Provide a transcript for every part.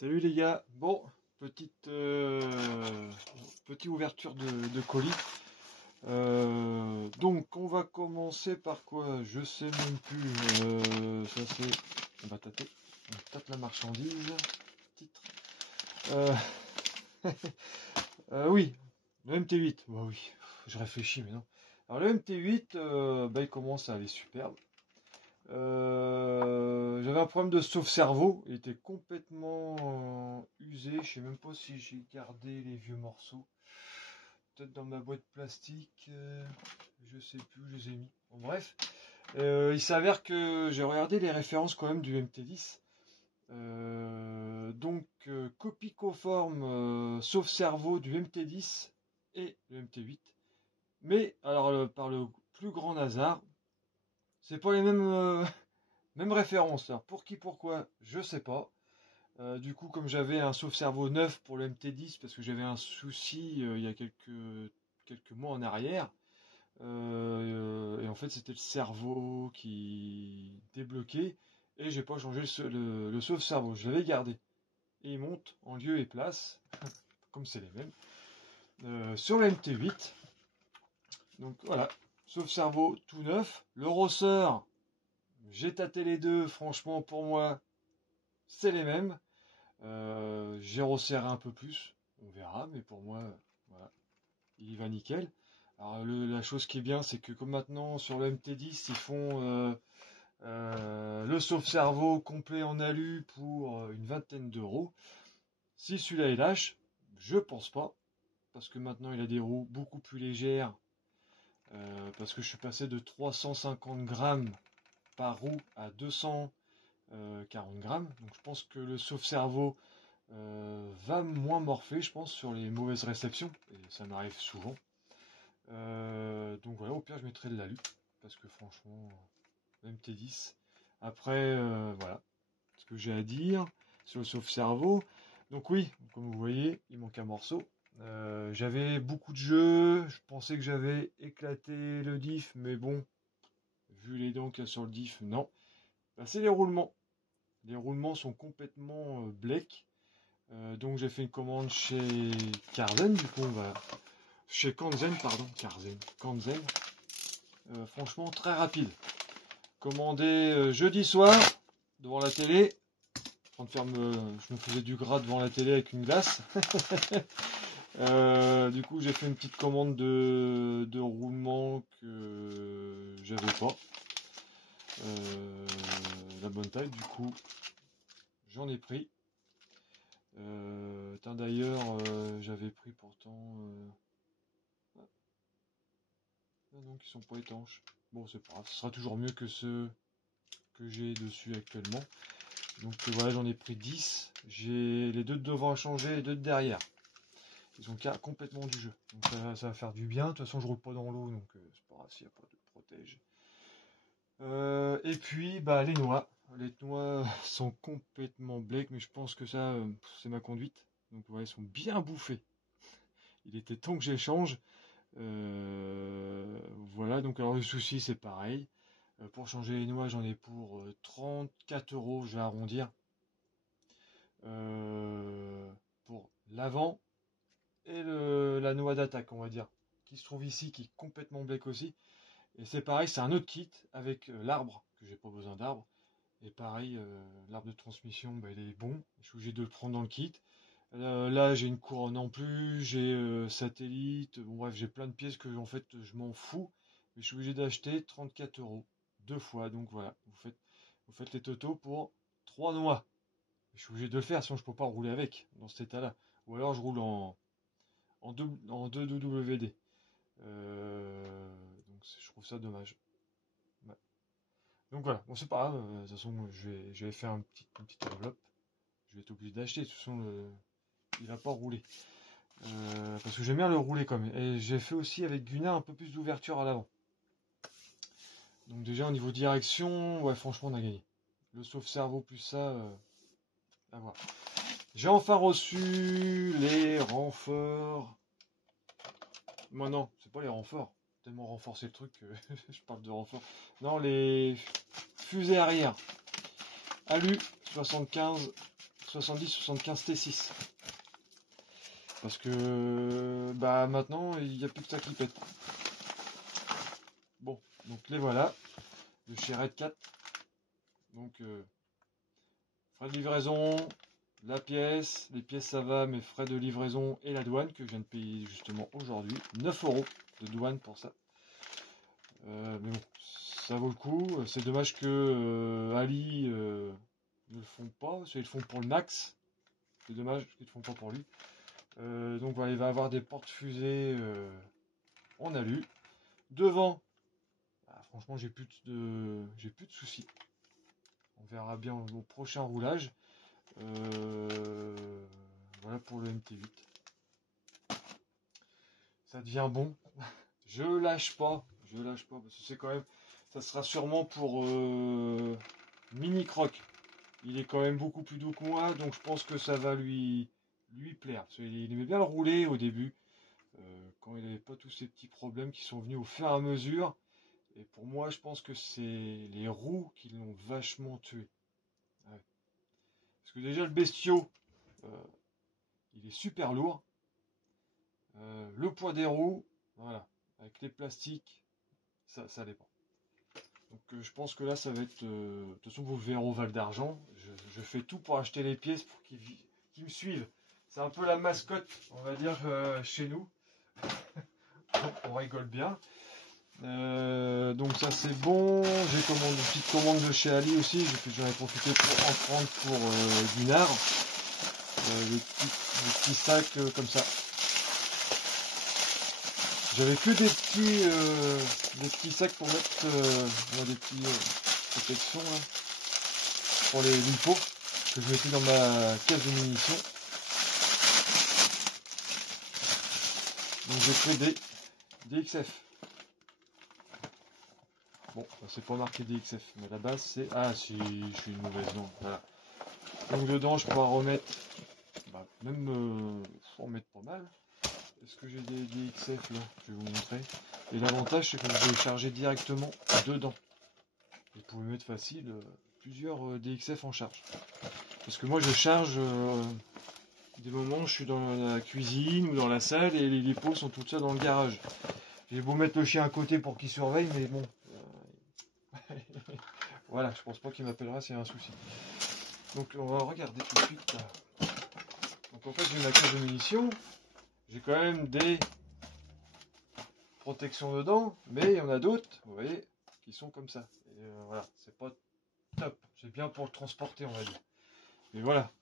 Salut les gars, bon, petite ouverture de colis. Donc on va commencer par quoi? Je sais même plus. Ça c'est, on va tâter, on tâte la marchandise. Titre. Euh, oui, le MT8. Bah oui, je réfléchis mais non. Alors le MT8, il commence à aller superbe. J'avais un problème de sauve-cerveau, il était complètement usé, je sais même pas si j'ai gardé les vieux morceaux, peut-être dans ma boîte plastique, je sais plus où je les ai mis. Bon, bref, il s'avère que j'ai regardé les références quand même du MT10, copie conforme sauve-cerveau du MT10 et le MT8, mais alors par le plus grand hasard, c'est pas les mêmes. Même référence, alors pour qui, pourquoi, je sais pas. Du coup, comme j'avais un sauve-cerveau neuf pour le MT10, parce que j'avais un souci il y a quelques mois en arrière, et en fait c'était le cerveau qui débloquait, et j'ai pas changé le sauve-cerveau, je l'avais gardé. Et il monte en lieu et place, comme c'est les mêmes, sur le MT8. Donc voilà, sauve-cerveau tout neuf, le rosseur. J'ai tâté les deux, franchement pour moi, c'est les mêmes. J'ai resserré un peu plus, on verra, mais pour moi, voilà, il va nickel. Alors la chose qui est bien, c'est que comme maintenant sur le MT10, ils font le sauve-cerveau complet en alu pour une vingtaine d'euros. Si celui-là est lâche, je pense pas, parce que maintenant il a des roues beaucoup plus légères, parce que je suis passé de 350 grammes par roue à 240 grammes. Donc je pense que le sauve-cerveau va moins morfler, je pense, sur les mauvaises réceptions, et ça m'arrive souvent. Donc voilà, au pire je mettrai de l'alu, parce que franchement, MT10. Après, voilà, ce que j'ai à dire sur le sauve-cerveau. Donc oui, comme vous voyez, il manque un morceau. J'avais beaucoup de jeux, je pensais que j'avais éclaté le diff, mais bon, vu les dents qu'il y a sur le diff, non. Bah, c'est les roulements. Les roulements sont complètement blecs. Donc j'ai fait une commande chez Karzen, du coup on va... Chez Kanzen, pardon, Kanzen. Franchement très rapide. Commandé jeudi soir, devant la télé. En train de je me faisais du gras devant la télé avec une glace. Du coup j'ai fait une petite commande de roulement que j'avais pas. La bonne taille, du coup j'en ai pris. D'ailleurs, j'avais pris pourtant. Donc ils sont pas étanches. Bon, c'est pas grave, ce sera toujours mieux que ceux que j'ai dessus actuellement. Donc voilà, j'en ai pris 10. J'ai les deux de devant à changer et les deux de derrière. Ils sont complètement du jeu. Donc ça va faire du bien. De toute façon, je roule pas dans l'eau, donc c'est pas grave s'il n'y a pas de protège. Et puis, bah, les noix. Les noix sont complètement blacks, mais je pense que ça, c'est ma conduite. Donc voilà, ils sont bien bouffés. Il était temps que j'échange. Voilà, donc alors le souci c'est pareil. Pour changer les noix, j'en ai pour 34 euros, je vais arrondir. Pour l'avant et la noix d'attaque, on va dire, qui se trouve ici, qui est complètement black aussi. Et c'est pareil, c'est un autre kit avec l'arbre, que j'ai pas besoin d'arbre. Et pareil, l'arbre de transmission, bah, il est bon. Je suis obligé de le prendre dans le kit. Là, j'ai une couronne en plus, j'ai satellite. Bon, bref, j'ai plein de pièces que en fait je m'en fous. Mais je suis obligé d'acheter 34 euros deux fois. Donc voilà, vous faites les totaux pour 3 noix. Je suis obligé de le faire, sinon je peux pas rouler avec dans cet état-là. Ou alors je roule en 2 WD. Donc je trouve ça dommage. Ouais. Donc voilà, bon c'est pas grave, de toute façon je vais faire une petite enveloppe. Je vais être obligé d'acheter, de toute façon il va pas rouler. Parce que j'aime bien le rouler quand même. Et j'ai fait aussi avec Gunnar un peu plus d'ouverture à l'avant. Donc déjà au niveau direction, ouais franchement on a gagné. Le sauve-cerveau plus ça, à voir. J'ai enfin reçu les renforts. Moi non, c'est pas les renforts. Tellement renforcer le truc que je parle de renforts. Non, les fusées arrière. Alu 70-75 T6. Parce que bah maintenant il n'y a plus que ça qui pète. Bon, donc les voilà, de chez Red Cat. Donc frais de livraison, la pièce, les pièces ça va, mais frais de livraison et la douane que je viens de payer justement aujourd'hui. 9 € de douane pour ça. Mais bon, ça vaut le coup. C'est dommage que Ali ne le font pas, parce qu'ils le font pour le Max. C'est dommage qu'ils ne le font pas pour lui. Donc voilà, il va avoir des portes fusées en alu. Devant, bah, franchement, j'ai plus de soucis. On verra bien au prochain roulage. Voilà pour le MT8. Ça devient bon. Je lâche pas parce que c'est quand même, ça sera sûrement pour Mini Croc. Il est quand même beaucoup plus doux que moi, donc je pense que ça va lui plaire. Parce qu'il aimait bien le rouler au début, quand il n'avait pas tous ces petits problèmes qui sont venus au fur et à mesure. Et pour moi, je pense que c'est les roues qui l'ont vachement tué. Ouais. Parce que déjà le bestiau, il est super lourd. Le poids des roues, voilà, avec les plastiques, ça dépend. Donc je pense que là ça va être, de toute façon vous le verrez au Val d'Argent, je fais tout pour acheter les pièces pour qu'ils me suivent. C'est un peu la mascotte, on va dire, chez nous. On rigole bien. Donc ça c'est bon. J'ai une petite commande de chez Ali aussi, j'en ai profité pour en prendre pour Gunnar. Les petits sacs comme ça. J'avais que des petits sacs pour mettre des petites protections là, pour les lipos que je mettais dans ma caisse de munitions. Donc j'ai pris des XF. Bon, c'est pas marqué DXF, mais à la base c'est... Ah si, je suis une mauvaise langue, voilà. Donc dedans je pourrais remettre... Bah, même... faut en mettre pas mal. Est-ce que j'ai des DXF là? Je vais vous montrer. Et l'avantage c'est que je vais charger directement dedans. Vous pouvez mettre facile plusieurs DXF en charge. Parce que moi je charge des moments où je suis dans la cuisine ou dans la salle et les lipos sont toutes seules dans le garage. J'ai beau mettre le chien à côté pour qu'il surveille, mais bon... Voilà, je pense pas qu'il m'appellera s'il y a un souci. Donc on va regarder tout de suite là. Donc en fait j'ai ma caisse de munitions, j'ai quand même des protections dedans, mais il y en a d'autres, vous voyez, qui sont comme ça. Et voilà, c'est pas top, c'est bien pour le transporter on va dire. Mais voilà,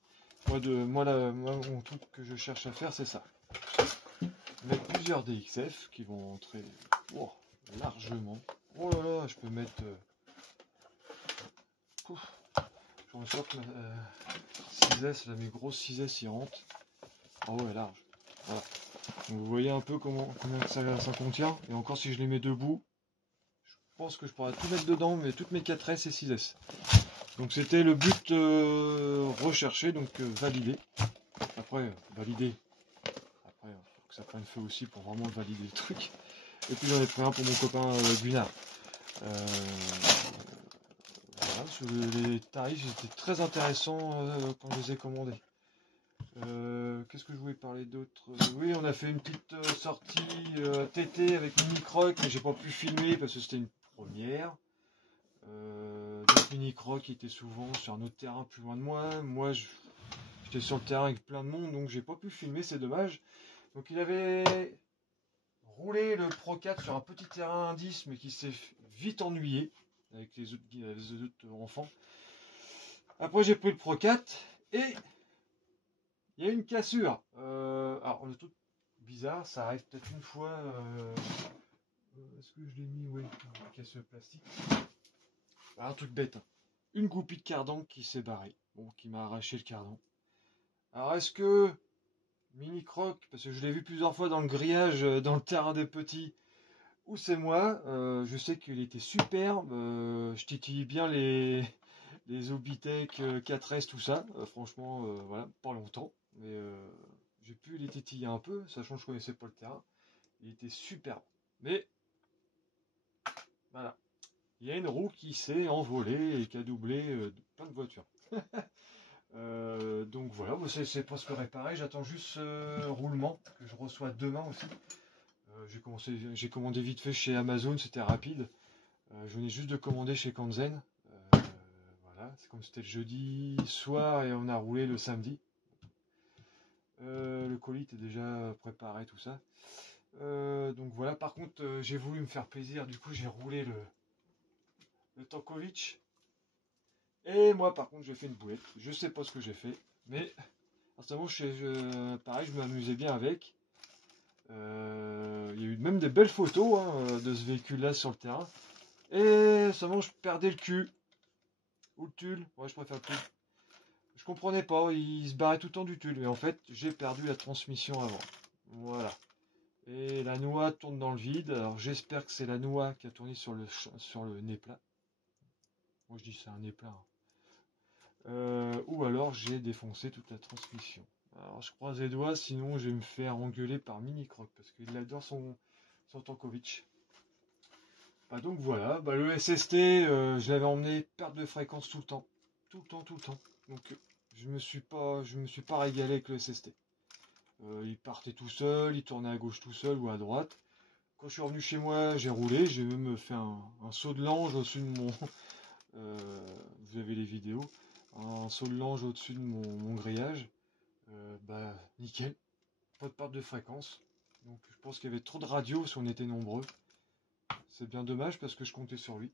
moi mon truc que je cherche à faire c'est ça. Mettre plusieurs DXF qui vont entrer largement. Oh là là, je peux mettre... Je suis sûr que 6S, là, mes grosses 6S y rentrent. Ah ouais, large. Voilà. Donc vous voyez un peu combien ça contient. Et encore si je les mets debout, je pense que je pourrais tout mettre dedans, mais toutes mes 4S et 6S. Donc c'était le but recherché, donc validé. Après, validé. Après, il faut que ça prenne feu aussi pour vraiment valider le truc. Et puis j'en ai pris un pour mon copain Gunnar. Voilà, les tarifs étaient très intéressants quand je les ai commandés. Qu'est-ce que je voulais parler d'autre? Oui, on a fait une petite sortie TT avec Mini Croc, mais j'ai pas pu filmer parce que c'était une première. Donc Mini Croc était souvent sur un autre terrain plus loin de moi. Moi, j'étais sur le terrain avec plein de monde, donc j'ai pas pu filmer, c'est dommage. Donc il avait roulé le Pro 4 sur un petit terrain indice, mais qui s'est vite ennuyé avec les autres enfants. Après j'ai pris le Pro 4 et il y a une cassure. Alors le truc bizarre, ça arrive peut-être une fois. Est-ce que je l'ai mis? Oui, une cassure plastique. Un truc bête. Hein. Une goupille de cardan qui s'est barrée. Bon, qui m'a arraché le cardan. Alors est-ce que Mini Croc, parce que je l'ai vu plusieurs fois dans le grillage, dans le terrain des petits, ou c'est moi, je sais qu'il était superbe. Je titille bien les Obitech 4S, tout ça. Franchement, voilà, pas longtemps. Mais j'ai pu les titiller un peu, sachant que je connaissais pas le terrain. Il était superbe. Mais voilà. Il y a une roue qui s'est envolée et qui a doublé plein de voitures. Donc voilà, c'est presque réparé. J'attends juste ce roulement que je reçois demain aussi. J'ai commandé vite fait chez Amazon, c'était rapide. Je venais juste de commander chez Kanzen. Voilà, c'est comme c'était le jeudi soir et on a roulé le samedi. Le colis était déjà préparé, tout ça. Donc voilà, par contre, j'ai voulu me faire plaisir, du coup j'ai roulé le Tankovic. Et moi, par contre, j'ai fait une boulette. Je sais pas ce que j'ai fait, mais personnellement, pareil, je m'amusais bien avec. Il y a eu même des belles photos hein, de ce véhicule-là sur le terrain. Et seulement, je perdais le cul. Ou le tulle. Ouais, je préfère le tulle. Je comprenais pas, il se barrait tout le temps du tulle. Et en fait, j'ai perdu la transmission avant. Voilà. Et la noix tourne dans le vide. Alors, j'espère que c'est la noix qui a tourné sur le nez plat. Moi, je dis c'est un nez plat. Ou alors, j'ai défoncé toute la transmission. Alors, je croise les doigts, sinon, je vais me faire engueuler par Mini Croc. Parce qu'il adore son Tankovic. Bah donc voilà, bah le SST, je l'avais emmené perte de fréquence tout le temps. Tout le temps, tout le temps. Donc je me suis pas régalé avec le SST. Il partait tout seul, il tournait à gauche tout seul ou à droite. Quand je suis revenu chez moi, j'ai roulé, j'ai même fait un saut de l'ange au-dessus de mon... vous avez les vidéos. Un saut de l'ange au-dessus de mon grillage. Bah nickel, pas de perte de fréquence. Donc je pense qu'il y avait trop de radio si on était nombreux. C'est bien dommage parce que je comptais sur lui.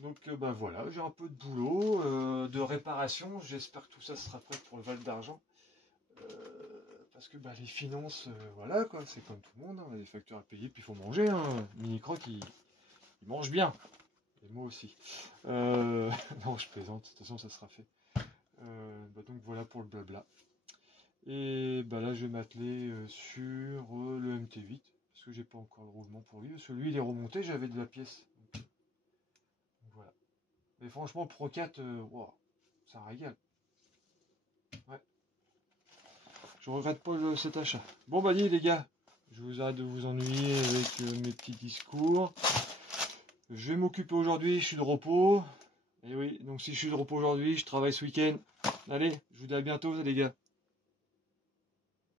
Donc bah voilà, j'ai un peu de boulot, de réparation. J'espère que tout ça sera prêt pour le Val d'Argent. Parce que bah, les finances, voilà quoi, c'est comme tout le monde, hein, les factures à payer, puis il faut manger. Hein. Mini Croc, il mange bien. Et moi aussi. Non, je plaisante, de toute façon ça sera fait. Bah, donc voilà pour le blabla. Et bah là je vais m'atteler sur le MT8. Parce que j'ai pas encore le roulement pour lui. Parce que lui il est remonté, j'avais de la pièce. Donc, voilà. Mais franchement, Pro 4, wow, ça régale. Ouais. Je regrette pas cet achat. Bon, bah, les gars, je vous arrête de vous ennuyer avec mes petits discours. Je vais m'occuper aujourd'hui, je suis de repos. Et oui, donc si je suis de repos aujourd'hui, je travaille ce week-end. Allez, je vous dis à bientôt, les gars.